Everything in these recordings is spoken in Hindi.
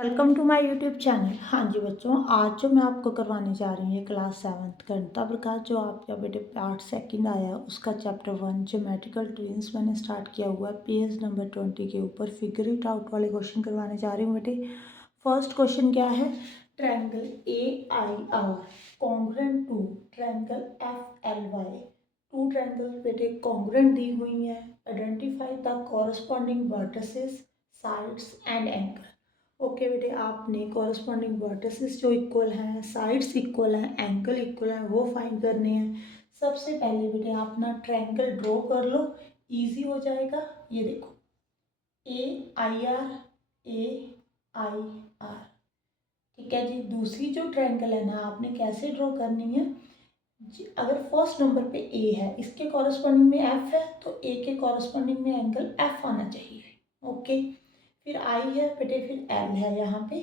Welcome to my YouTube channel. हाँ जी बच्चों, आज जो मैं आपको करवाने जा रही हूँ ये क्लास 7th गणिता प्रकाश जो आपका बेटे पार्ट सेकंड आया है उसका चैप्टर 1 ज्योमेट्रिकल ट्विंस मैंने स्टार्ट किया हुआ है। पेज नंबर 20 के ऊपर फिगर इट आउट वाले क्वेश्चन करवाने जा रही हूँ बेटे। फर्स्ट क्वेश्चन क्या है? Triangle AIR congruent to triangle FLY। Two triangle बेटे कॉन्ग्रुएंट दी हुई हैं। Identify the corresponding vertices, sides and angle. Okay बेटे, आपने कॉरस्पॉन्डिंग वर्टिसेस जो इक्वल हैं, साइड्स इक्वल हैं, एंगल इक्वल हैं, वो फाइंड करने हैं। सबसे पहले बेटे आप ना ट्रायंगल ड्रॉ कर लो, इजी हो जाएगा। ये देखो AIR AIR, ठीक है जी। दूसरी जो ट्रायंगल है ना, आपने कैसे ड्रॉ करनी है अगर फर्स्ट नंबर पे A है, इसके कॉरस्पॉन्डिंग में F है, तो A के कॉरस्पॉन्डिंग में एंगल F आना चाहिए। ओके, फिर I है बेटे, फिर L है यहाँ पे,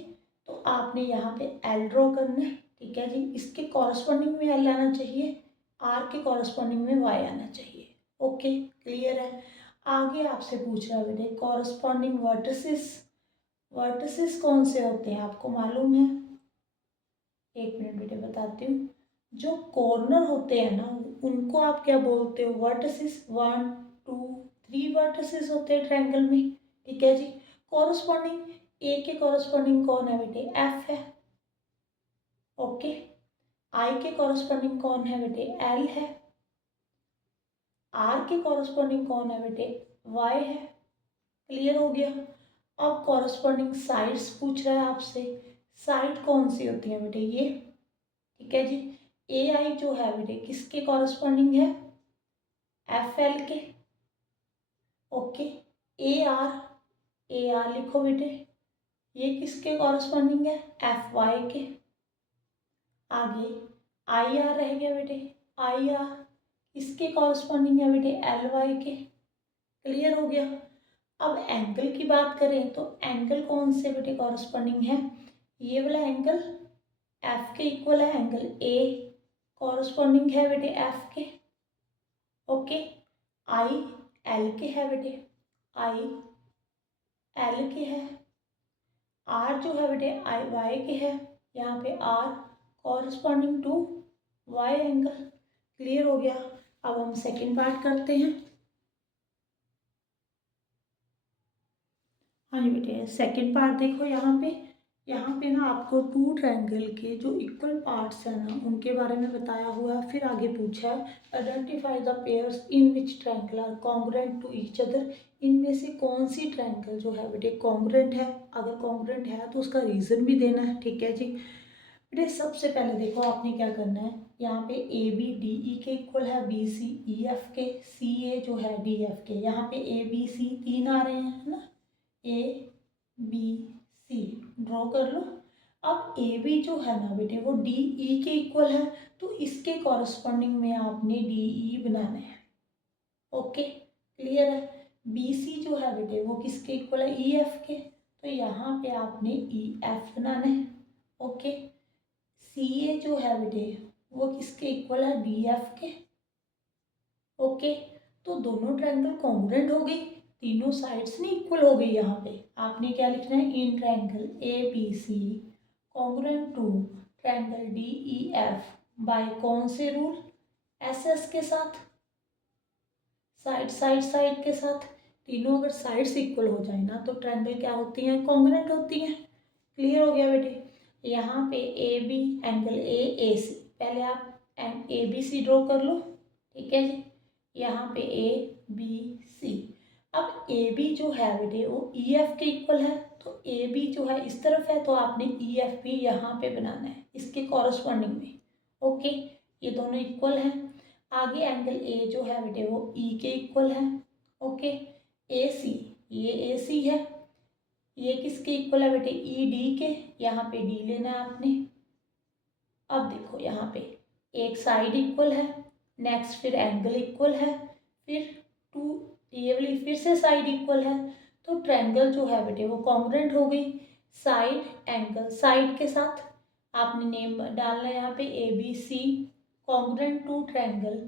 तो आपने यहाँ पे L ड्रॉ करना है, ठीक है जी। इसके कॉरस्पॉन्डिंग में L आना चाहिए, R के कॉरस्पॉन्डिंग में Y आना चाहिए। ओके, क्लियर है। आगे आपसे पूछ रहा है बेटे कॉरस्पॉन्डिंग वर्टिसेस। वर्टिसेस कौन से होते हैं आपको मालूम है? एक मिनट बेटे बताती हूँ। जो कॉर्नर होते हैं ना उनको आप क्या बोलते हो? वर्टिसेस। 1 2 3 वर्टिसेस होते हैं ट्रायंगल में, ठीक है जी। कॉरस्पॉन्डिंग ए के कॉरस्पॉन्डिंग कौन है बेटे? एफ है। ओके, आई के कॉरस्पॉन्डिंग कौन है बेटे? एल है। आर के कॉरस्पॉन्डिंग कौन है बेटे? वाई है। क्लियर हो गया। अब कॉरस्पॉन्डिंग साइड्स पूछ रहा है आपसे। साइड कौन सी होती है बेटे? ये, ठीक है जी। ए आई जो है बेटे किसके कॉरस्पॉन्डिंग है? एफ एल के। ओके, ए आर लिखो बेटे, ये किसके कॉरस्पॉन्डिंग है? एफ वाई के। आगे आई आर रह गया बेटे, आई आर किसके कॉरस्पॉन्डिंग है बेटे? एल वाई के। क्लियर हो गया। अब एंगल की बात करें तो एंगल कौन से बेटे कॉरस्पॉन्डिंग है? ये वाला एंगल एफ के इक्वल है, एंगल ए कॉरस्पॉन्डिंग है बेटे एफ के। ओके, आई एल के है बेटे, आई एल के है। आर जो है बेटे आई वाई के है, यहाँ पे R corresponding to Y angle. Clear हो गया। अब हम सेकंड पार्ट करते हैं। हाँ जी बेटे, सेकंड पार्ट देखो यहाँ पे ना आपको टू ट्रायंगल के जो इक्वल पार्ट्स हैं ना उनके बारे में बताया हुआ है। फिर आगे पूछा है identify the pairs in which triangle are congruent to each other. इनमें से कौन सी ट्रायंगल जो है बेटे कॉन्ग्रुएंट है? अगर कॉन्ग्रुएंट है तो उसका रीज़न भी देना है, ठीक है जी। बेटे सबसे पहले देखो आपने क्या करना है, यहाँ पे ए बी डी ई के इक्वल है, बी सी ई एफ के, सी ए जो है डी एफ के। यहाँ पे ए बी सी तीन आ रहे हैं, है ना? ए बी सी ड्रॉ कर लो। अब ए बी जो है ना बेटे वो डी ई के इक्वल है, तो इसके कॉरस्पॉन्डिंग में आपने डी ई बनाना है। ओके, क्लियर है। बी सी जो है बेटे वो किसके इक्वल है? ई एफ के, तो यहाँ पे आपने ई एफ बनाना है। ओके, सी ए जो है बेटे वो किसके इक्वल है? डी एफ के। ओके, तो दोनों ट्रायंगल कॉन्ग्रुएंट हो गई, तीनों साइड्स नहीं इक्वल हो गई। यहाँ पे आपने क्या लिखना है? In triangle A B C congruent to triangle D E F by कौन से रूल? एस एस के साथ, साइड साइड साइड के साथ। तीनों अगर साइड्स इक्वल हो जाए ना तो ट्रायंगल क्या होती हैं? कॉन्ग्रुएंट होती हैं। क्लियर हो गया बेटे। यहाँ पे ए बी एंगल ए सी, पहले आप ए बी सी ड्रॉ कर लो, ठीक है जी। यहाँ पे ए बी सी। अब ए बी जो है बेटे वो ई एफ के इक्वल है, तो ए बी जो है इस तरफ है तो आपने ई एफ भी यहाँ पे बनाना है इसके कॉरस्पॉन्डिंग में। ओके, ये दोनों इक्वल हैं। आगे एंगल ए जो है बेटे वो ई के इक्वल है। ओके, ए सी, ये ए सी है, ये किसके इक्वल है बेटे? ई डी के। यहाँ पे डी लेना है आपने। अब देखो यहाँ पे एक साइड इक्वल है, नेक्स्ट फिर एंगल इक्वल है, फिर टू ये वाली फिर से साइड इक्वल है, तो ट्रायंगल जो है बेटे वो कॉन्ग्रुएंट हो गई। साइड एंगल साइड के साथ आपने नेम डालना है यहाँ पे A B C congruent to triangle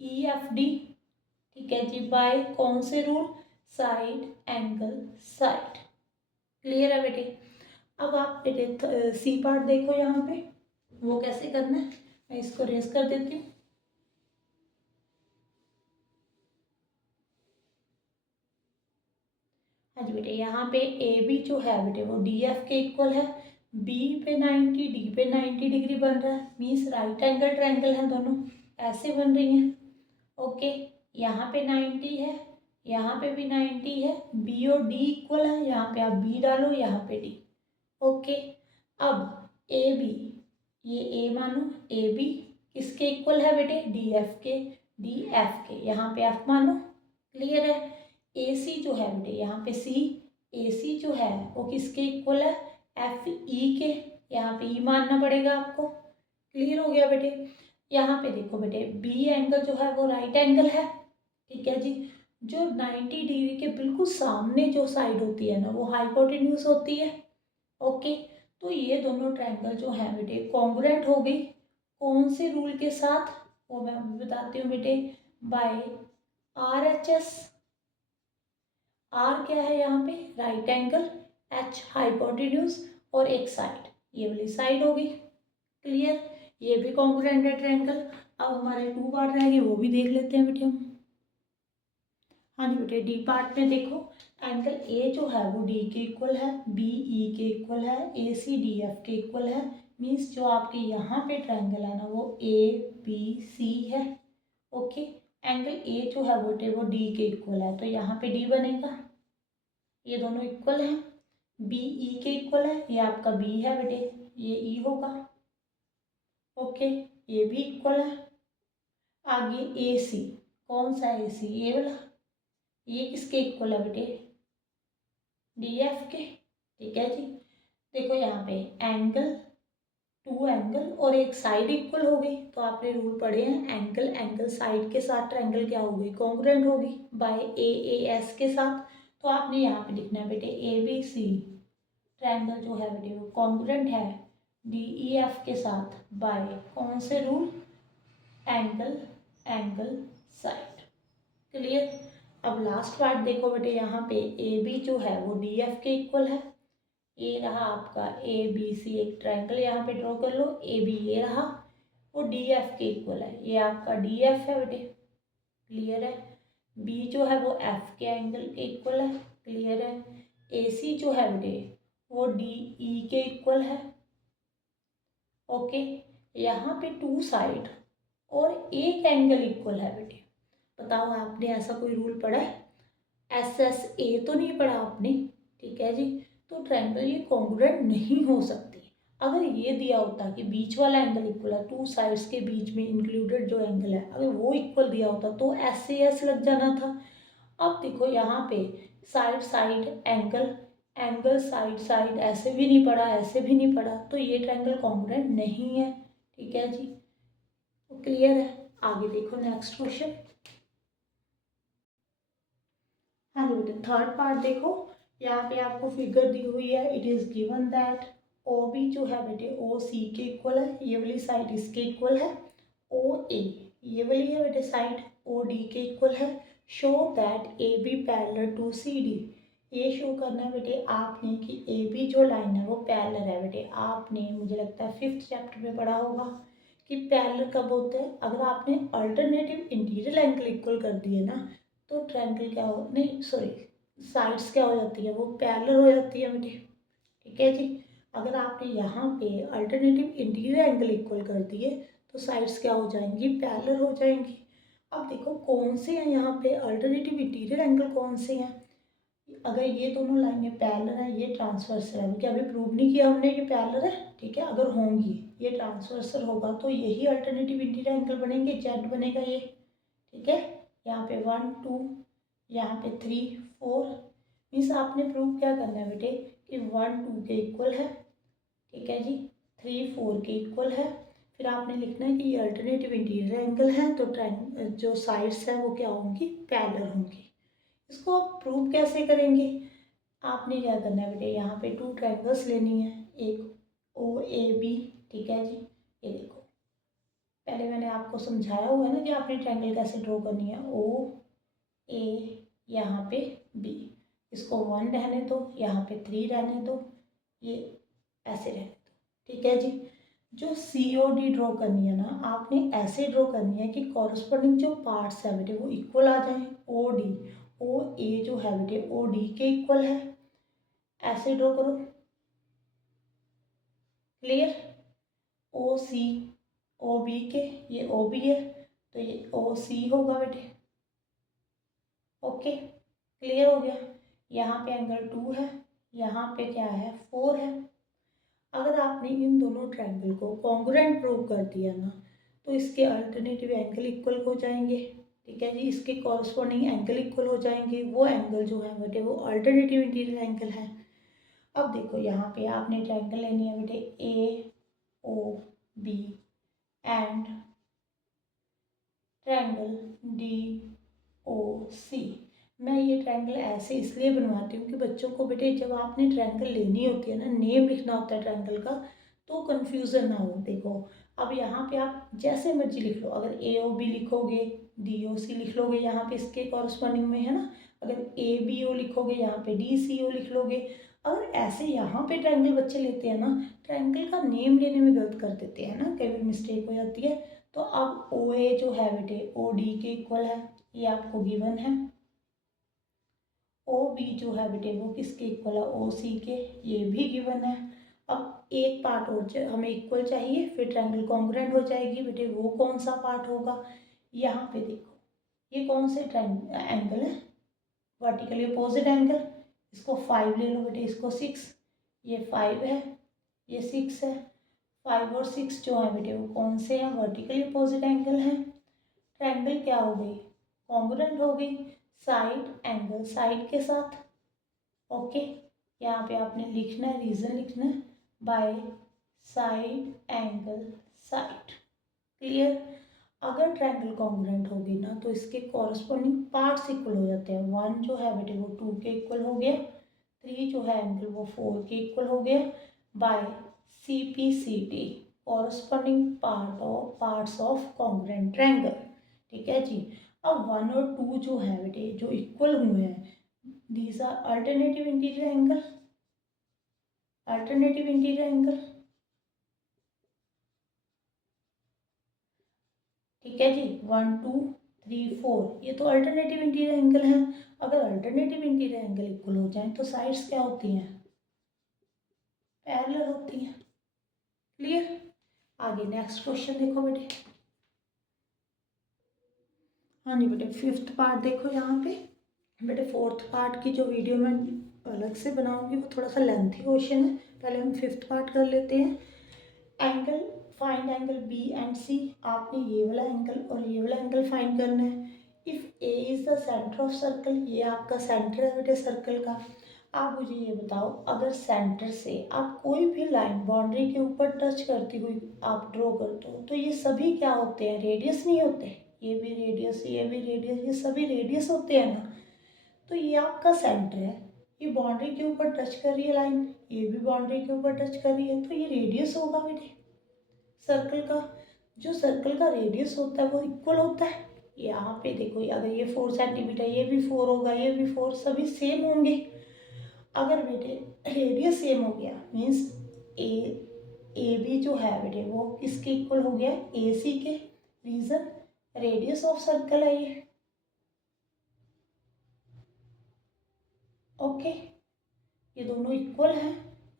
E F D, ठीक है जी। बाय कौन से rule? Side angle side. Clear है बेटे। अब आप बेटे सी पार्ट देखो यहाँ पे, वो कैसे करना है, मैं इसको रेस कर देती हूँ। हाँ जी बेटे, यहाँ पे ए बी जो है बेटे वो डी एफ के इक्वल है, बी पे 90 डी पे 90 डिग्री बन रहा है, मीन्स राइट एंगल ट्रायंगल है, दोनों ऐसे बन रही हैं। ओके, यहाँ पे 90 है, यहाँ पे भी 90 है, बी और डी इक्वल है, यहाँ पे आप बी डालो, यहाँ पे डी। ओके, अब ए बी, ये ए मानो, ए बी किसके इक्वल है बेटे, डी एफ के, डी एफ के, यहाँ पे एफ मानो। क्लियर है। ए सी जो है बेटे, यहाँ पे सी, ए सी जो है वो किसके इक्वल है, एफ ई के, यहाँ पे ई मानना पड़ेगा आपको। क्लियर हो गया बेटे। यहाँ पे देखो बेटे, बी एंगल जो है वो राइट एंगल है, ठीक है जी। जो 90 डिग्री के बिल्कुल सामने जो साइड होती है ना, वो हाइपोटेन्यूज होती है। ओके, तो ये दोनों ट्रायंगल जो है बेटे कॉन्ग्रुएंट हो गई, कौन से रूल के साथ, वो मैं अभी बताती हूँ बेटे, by R H S. R क्या है यहाँ पे, राइट एंगल, एच हाइपोटेन्यूज, और एक साइड, ये वाली साइड होगी। क्लियर, ये भी कॉन्ग्रुएंट है ट्रायंगल। अब हमारे टू पार्ट रहेंगे, वो भी देख लेते हैं बेटे हम। हाँ जी बेटे, डी पार्ट में देखो, एंगल ए जो है वो डी के इक्वल है, बी ई के इक्वल है, ए सी डी एफ के इक्वल है। मीन्स जो आपके यहाँ पे ट्रायंगल है ना वो ए बी सी है। ओके, एंगल ए जो है वो डी के इक्वल है, तो यहाँ पे डी बनेगा, ये दोनों इक्वल हैं। बी ई के इक्वल है, ये आपका बी है बेटे, ये ई होगा। ओके, ये भी इक्वल है। आगे ए सी, कौन सा ए सी, ये वाला, ये किसके इक्वल है बेटे, डी एफ के। ठीक है जी। देखो यहाँ पे एंगल, टू एंगल और एक साइड इक्वल हो गई, तो आपने रूल पढ़े हैं, एंगल एंगल साइड के साथ ट्रायंगल क्या होगी, कॉन्ग्रुएंट होगी बाय ए एस के साथ। तो आपने यहाँ पे लिखना है बेटे ए बी सी ट्रायंगल जो है बेटे वो कॉन्ग्रुएंट है डी ई एफ के साथ बाय कौन से rule, angle angle side. Clear. अब लास्ट पार्ट देखो बेटे, यहाँ पे ए बी जो है वो डी एफ के इक्वल है, ये रहा आपका ए बी सी, एक ट्रायंगल यहाँ पे ड्रॉ कर लो, ए बी ये रहा, वो डी एफ के इक्वल है, ये आपका डी एफ है बेटे। क्लियर है। बी जो है वो एफ के एंगल के इक्वल है। क्लियर है। ए सी जो है बेटे वो डी ई के इक्वल है। ओके, यहाँ पे टू साइड और एक एंगल इक्वल है बेटे। बताओ आपने ऐसा कोई रूल पढ़ा है, एस एस ए तो नहीं पढ़ा आपने, ठीक है जी। तो ट्रायंगल ये कॉन्ग्रुएंट नहीं हो सकती। अगर ये दिया होता कि बीच वाला एंगल इक्वल है, टू साइड्स के बीच में इंक्लूडेड जो एंगल है अगर वो इक्वल दिया होता तो एस से एस लग जाना था। अब देखो यहाँ पे side side angle, angle side side, ऐसे भी नहीं पढ़ा ऐसे भी नहीं पढ़ा, तो ये ट्रायंगल कॉन्ग्रुएंट नहीं है। ठीक है जी, तो क्लियर है। आगे देखो नेक्स्ट क्वेश्चन। हाँ जी बेटे, थर्ड पार्ट देखो, यहाँ पे आपको फिगर दी हुई है, it is given that O B जो है बेटे ओ सी के इक्वल है, ये वाली साइड इसके इक्वल है, ओ ए ये वाली है बेटे साइड ओ डी के इक्वल है। Show that A B parallel to C D, ये शो करना है बेटे आपने कि ए बी जो लाइन है वो पैरेलल है बेटे। आपने मुझे लगता है 5th चैप्टर में पढ़ा होगा कि पैरेलल कब होते हैं, अगर आपने अल्टरनेटिव इंटीरियर एंगल इक्वल कर दिए ना, तो ट्रायंगल क्या हो, नहीं सॉरी, साइड्स क्या हो जाती है, वो पैरेलल हो जाती है बेटे। ठीक है जी। अगर आपने यहाँ पे अल्टरनेटिव इंटीरियर एंगल इक्वल कर दिए तो साइड्स क्या हो जाएंगी, पैरेलल हो जाएंगी। अब देखो कौन से हैं यहाँ पे अल्टरनेटिव इंटीरियर एंगल, कौन से हैं, अगर ये दोनों लाइनें पैरेलल हैं, ये ट्रांसवर्सल है, क्योंकि अभी प्रूव नहीं किया हमने ये पैरेलल है। ठीक है, अगर होंगी ये ट्रांसवर्सल होगा तो यही अल्टरनेटिव इंटीरियर एंगल बनेंगे, जेड बनेगा ये। ठीक है, यहाँ पे 1 2, यहाँ पे 3 4, मीन्स आपने प्रूव क्या करना है बेटे कि 1 2 के इक्वल है, ठीक है जी, 3 4 के इक्वल है। फिर आपने लिखना है कि ये अल्टरनेटिव इंटीरियर एंगल है, तो जो साइड्स हैं वो क्या होंगी, पैरेलल होंगी। इसको आप प्रूव कैसे करेंगे, आपने क्या करना है बेटे, यहाँ पे टू ट्रायंगल्स लेनी है, एक ओ ए बी, ठीक है जी। ये देखो पहले मैंने आपको समझाया हुआ है ना कि आपने ट्रायंगल कैसे ड्रॉ करनी है, ओ ए यहाँ पे बी, इसको 1 रहने दो, यहाँ पे 3 रहने दो, ये ऐसे रहने दो, ठीक है जी। जो COD ड्रॉ करनी है ना, आपने ऐसे ड्रॉ करनी है कि कॉरस्पॉन्डिंग जो पार्ट्स है बेटे वो इक्वल आ जाएं। OA जो है बेटे OD के इक्वल है, ऐसे ड्रॉ करो। क्लियर? OC OB के, ये OB है तो ये OC होगा बेटे। ओके, क्लियर हो गया। यहाँ पे एंगल 2 है, यहाँ पे क्या है 4 है। अगर आपने इन दोनों ट्रायंगल को कॉन्ग्रुएंट प्रूव कर दिया ना, तो इसके अल्टरनेटिव एंगल इक्वल हो जाएंगे, ठीक है जी। इसके कॉरस्पॉन्डिंग एंगल इक्वल हो जाएंगे। वो एंगल जो है बेटे वो अल्टरनेटिव इंटीरियर एंगल है। अब देखो यहाँ पे आपने ट्रायंगल लेनी है बेटे AOB एंड ट्रायंगल DOC। मैं ये ट्रायंगल ऐसे इसलिए बनवाती हूँ कि बच्चों को बेटे जब आपने ट्रायंगल लेनी होती है ना, नेम लिखना होता है ट्रायंगल का, तो कन्फ्यूज़न ना हो। देखो अब यहाँ पे आप जैसे मर्जी लिख लो, अगर AOB लिखोगे DOC लिख लोगे यहाँ पे इसके कॉरस्पॉन्डिंग में, है ना। अगर ABO लिखोगे यहाँ पे DCO लिख लोगे। अगर ऐसे यहाँ पे ट्रायंगल बच्चे लेते हैं ना, ट्रायंगल का नेम लेने में गलत कर देते हैं ना, कई बार मिस्टेक हो जाती है। तो अब OA जो है बेटे OD के इक्वल है, ये आपको गिवन है। OB जो है बेटे वो किसके इक्वल है OC के, ये भी गिवन है। अब एक पार्ट और हमें इक्वल चाहिए, फिर ट्रायंगल कॉन्ग्रुएंट हो जाएगी बेटे। वो कौन सा पार्ट होगा? यहाँ पे देखो, ये कौन से एंगल है? Vertically opposite angle. इसको 5 ले लो बेटे, इसको 6। ये 5 है, ये 6 है। 5 और 6 जो है बेटे वो कौन से हैं? वर्टिकली अपोजिट एंगल हैं। ट्रायंगल क्या हो गई? कॉन्ग्रुएंट हो गई साइड एंगल साइड के साथ। ओके, यहाँ पे आपने लिखना है, रीजन लिखना है by side angle side. Clear? अगर ट्रायंगल कॉन्ग्रुएंट होगी ना, तो इसके कॉरस्पॉन्डिंग पार्ट्स इक्वल हो जाते हैं। 1 जो है बेटे वो 2 के इक्वल हो गया, 3 जो है एंगल वो 4 के इक्वल हो गया by CPCT, corresponding parts of congruent triangle, ठीक है जी। अब 1 और 2 जो है बेटे जो इक्वल हुए हैं, these are alternative interior angle, alternative interior angle, ठीक है जी। 1 2 3 4 ये तो अल्टरनेटिव इंटीरियर एंगल है। अगर अल्टरनेटिव इंटीरियर एंगल इक्वल हो जाए तो साइड्स क्या होती हैं? पैरेलल होती हैं। क्लियर? आगे नेक्स्ट क्वेश्चन देखो बेटे। हाँ जी बेटे, 5th पार्ट देखो यहाँ पे। बेटे 4th पार्ट की जो वीडियो मैं अलग से बनाऊंगी वो थोड़ा सा लेंथी क्वेश्चन है। पहले हम 5th पार्ट कर लेते हैं। Angle, find angle B and C। आपने ये वाला एंगल और ये वाला एंगल फाइंड करना है। If A is the centre of circle, ये आपका सेंटर है बेटे सर्कल का। आप मुझे ये बताओ, अगर सेंटर से आप कोई भी लाइन बाउंड्री के ऊपर टच करती हुई आप ड्रॉ करते हो, तो ये सभी क्या होते हैं? रेडियस नहीं होते? ये भी रेडियस, ये भी रेडियस, ये सभी रेडियस होते हैं ना। तो ये आपका सेंटर है, ये बाउंड्री के ऊपर टच कर रही है लाइन, ये भी बाउंड्री के ऊपर टच कर रही है, तो ये रेडियस होगा बेटे सर्कल का। जो सर्कल का रेडियस होता है वो इक्वल होता है। यहाँ पे देखो, अगर ये 4 सेंटीमीटर, ये भी 4 होगा, ये भी 4, सभी सेम होंगे। अगर बेटे रेडियस सेम हो गया मीन्स ए बी जो है बेटे वो किसके इक्वल हो गया? AC के। रीजन रेडियस ऑफ सर्कल है ये। ओके, ये दोनों इक्वल हैं।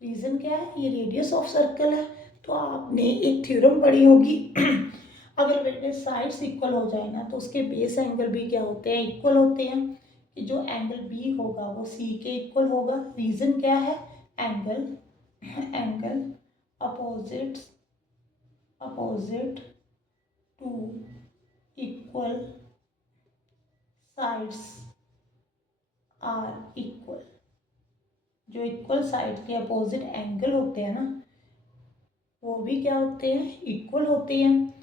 रीजन क्या है? ये रेडियस ऑफ सर्कल है। तो आपने एक थ्योरम पढ़ी होगी अगर बेटे साइड्स इक्वल हो जाए ना, तो उसके बेस एंगल भी क्या होते हैं? इक्वल होते हैं। कि जो एंगल B होगा वो C के इक्वल होगा। रीजन क्या है? Angle opposite to equal sides are equal. जो इक्वल साइड के अपोजिट एंगल होते हैं ना, वो भी क्या होते हैं? इक्वल होते हैं।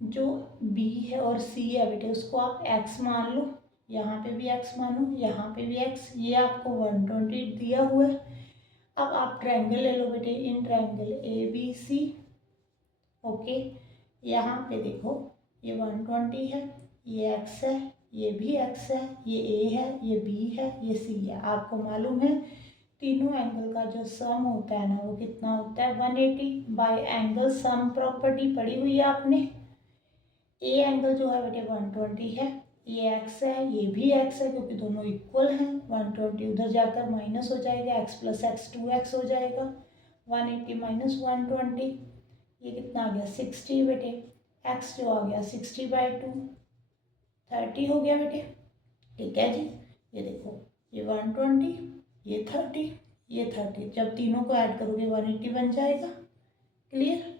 जो B है और C है बेटे उसको आप x मान लो, यहाँ पे भी x मानो, यहाँ पे भी x। ये आपको 120 दिया हुआ है। अब आप ट्रायंगल ले लो बेटे, इन ट्रायंगल ABC। ओके, यहाँ पे देखो ये 120 है, ये x है, ये भी x है, ये A है, ये B है, ये C है। आपको मालूम है तीनों एंगल का जो सम होता है ना वो कितना होता है 180 बाय एंगल सम प्रॉपर्टी पढ़ी हुई है आपने। ए एंगल जो है बेटे 120 है, ये एक्स है, ये भी एक्स है क्योंकि दोनों इक्वल हैं। 120 उधर जाकर माइनस हो जाएगा, एक्स प्लस एक्स 2x हो जाएगा। 180 माइनस 120 ये कितना आ गया 60 बेटे। एक्स जो आ गया 60/2 30 हो गया बेटे। ठीक है जी, ये देखो ये 120 ये 30 ये 30, जब तीनों को ऐड करोगे 180 बन जाएगा। क्लियर।